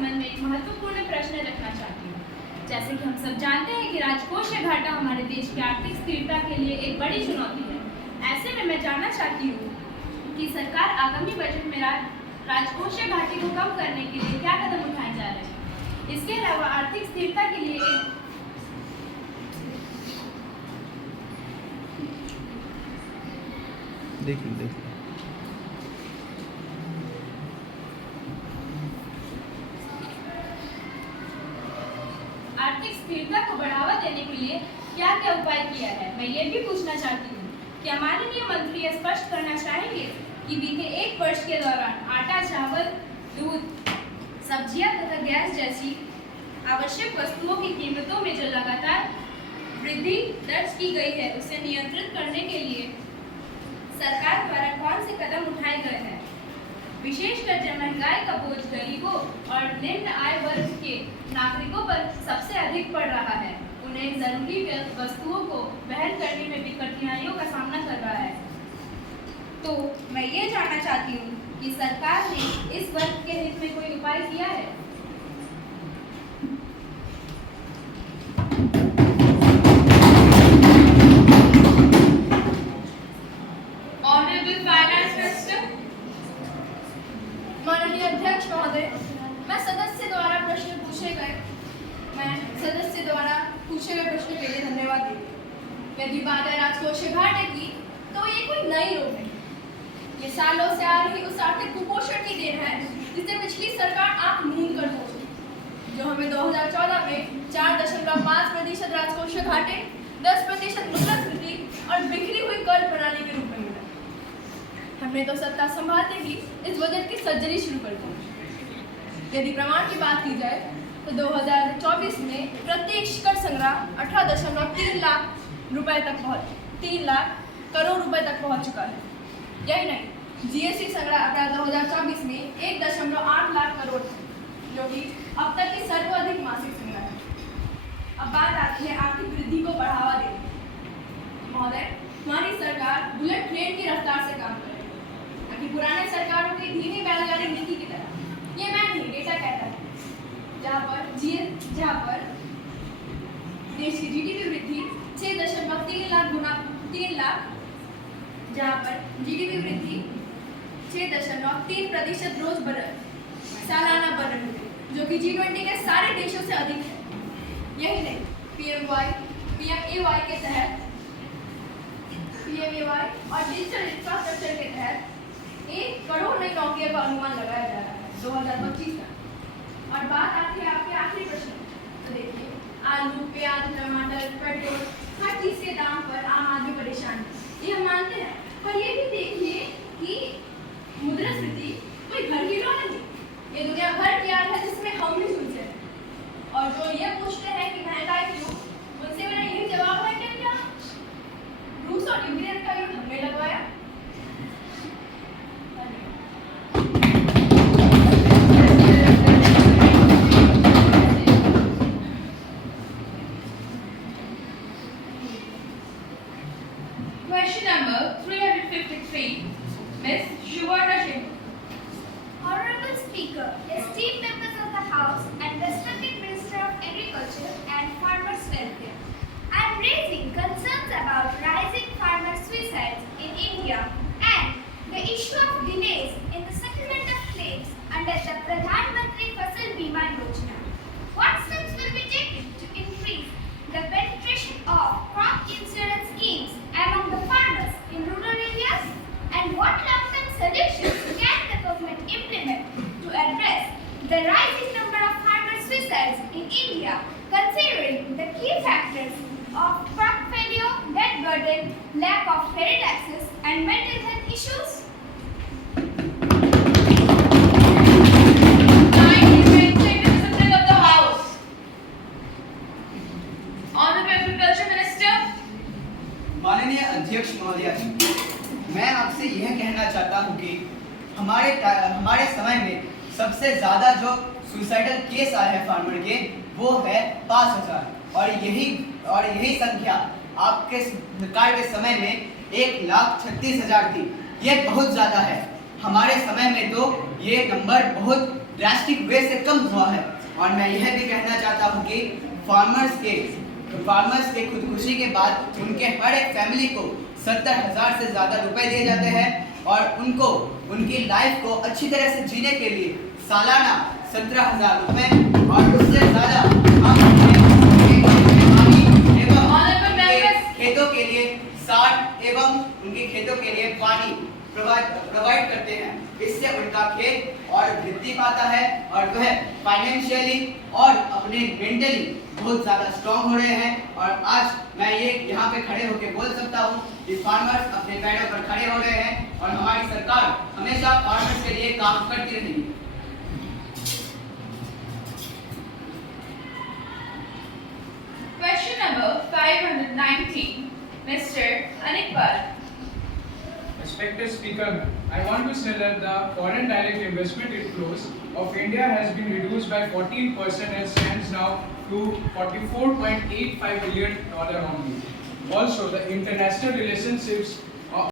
संबंध में एक महत्वपूर्ण प्रश्न रखना चाहती हूँ। जैसे कि हम सब जानते हैं कि राजकोषीय घाटा हमारे देश की आर्थिक स्थिरता के लिए एक बड़ी चुनौती है। ऐसे में मैं जानना चाहती हूँ कि सरकार आगामी बजट में राजकोषीय घाटे को कम करने के लिए क्या कदम उठाए जा रहे हैं। इसके अलावा आर्थिक स्थिरता के लिए देखिए आर्थिक स्थिरता को बढ़ावा देने के लिए क्या क्या उपाय किया है। मैं ये भी पूछना चाहती हूँ, क्या माननीय मंत्री स्पष्ट करना चाहेंगे कि बीते 1 वर्ष के दौरान आटा, चावल, दूध, सब्जियां तथा गैस जैसी आवश्यक वस्तुओं की कीमतों में जो लगातार वृद्धि दर्ज की गई है, उसे नियंत्रित करने के लिए सरकार द्वारा कौन से कदम उठाए गए हैं। विशेषकर जब महंगाई का बोझ गरीबों और निम्न आय वर्ग के नागरिकों पर सबसे अधिक पड़ रहा है, उन्हें जरूरी वस्तुओं को वहन करने में भी कठिनाइयों का सामना कर रहा है। तो मैं ये जानना चाहती हूँ कि सरकार ने इस वर्ग के हित में कोई उपाय किया है। माननीय अध्यक्ष महोदय, मैं सदस्य द्वारा पूछे गए प्रश्न के लिए धन्यवाद देती। यदि बात है राजकोषीय घाटे की, तो ये कोई नई रोग नहीं, ये सालों से आ रही उस आर्थिक कुपोषण की देन है जिसे पिछली सरकार आंख मूंद कर पहुंची, जो हमें 2014 में 4.5% राजकोषीय घाटे, 10% मुद्रास्फीति और बिखरी हुई कर प्रणाली के रूप में मिला। हमने तो सत्ता संभालते ही इस बजट की सर्जरी शुरू कर दी। यदि प्रमाण की बात की जाए तो 2024 में प्रत्यक्ष कर संग्रह 18.3 लाख करोड़ रुपए तक पहुंच चुका है। यही नहीं, जीएसटी संग्रह अपराध 2024 में 1.8 लाख करोड़ है, जो कि अब तक की सर्वाधिक मासिक संग्रह है। अब बात आती है आर्थिक वृद्धि को बढ़ावा देने। महोदय, हमारी सरकार बुलेट ट्रेन की रफ्तार से काम कर रही है, ताकि पुराने सरकारों की धीमी बैलगाड़ी नीति की तरह। ये मैं नहीं, डेटा कहता है, जहाँ पर देश की जीडीपी वृद्धि 6.3 लाख गुना 3 लाख, जहाँ पर जीडीपी वृद्धि 6.3% रोज सालाना बढ़ रही है, जो कि G20 के सारे देशों से अधिक है। यही नहीं, पीएमएवाई के तहत और डिजिटल इंफ्रास्ट्रक्चर के तहत 1 करोड़ नई नौकरियों का अनुमान लगाया जा रहा है 2025 तक। और बात आती है आपके आखिरी प्रश्न, तो देखिए, आलू, प्याज, टमाटर, पेट्रोल, हर चीज के दाम पर आम आदमी परेशान है, ये हम मानते हैं। पर ये भी देखिए कि मुद्रास्फीति कोई घर की लौ नहीं, ये दुनिया भर की आग है जिसमें हम भी सुलझे हैं। और जो ये पूछते हैं कि महंगाई क्यों, उनसे मेरा यही जवाब है कि क्या रूस और यूक्रेन का युद्ध हमने लगवाया। Question number 353, Ms. Shuvarna Singh. Honorable Speaker, esteemed members of the House and respected Minister of Agriculture and Farmers' Welfare, I am raising concerns about rising farmer suicides in India and the issue of delays in the settlement of claims under the Pradhan Mantri Fasal Bima Yojana. What steps will be taken to increase the penetration of crop insurance schemes among the farmers in rural areas, and what long-term solutions can the government implement to address the rising number of farmer suicides in India, considering the key factors of crop failure, debt burden, lack of credit access, and mental health issues? माननीय अध्यक्ष महोदय, मैं आपसे यह कहना चाहता हूं कि हमारे समय में सबसे ज़्यादा जो सुसाइडल केस आए हैं फार्मर के, वो है 5000, और यही संख्या आपके सरकार के समय में 1,36,000 थी। ये बहुत ज़्यादा है। हमारे समय में तो ये नंबर बहुत ड्रास्टिक वे से कम हुआ है। और मैं यह भी कहना चाहता हूँ कि फार्मर्स के खुदकुशी के बाद उनके हर एक फैमिली को 70,000 से ज़्यादा रुपए दिए जाते हैं और उनको उनकी लाइफ को अच्छी तरह से जीने के लिए सालाना 17,000 रुपए और उससे ज़्यादा हम खेतों के लिए उनके खेतों के लिए पानी प्रोवाइड करते हैं। इससे उनका खेत और वृद्धि पाता है और वह फाइनेंशियली और अपने मेंटली बहुत ज़्यादा स्ट्रॉन्ग हो रहे हैं। और आज मैं ये यहाँ पे खड़े होकर बोल सकता हूँ कि फार्मर्स अपने पैरों पर खड़े हो रहे हैं और हमारी सरकार हमेशा फार्मर्स के लिए काम करती रहेगी। Question number 519, Mr. Anik Pal. Respected Speaker, I want to say that the foreign direct investment inflows of India has been reduced by 14% and stands now to $44.85 billion only. Also, the international relationships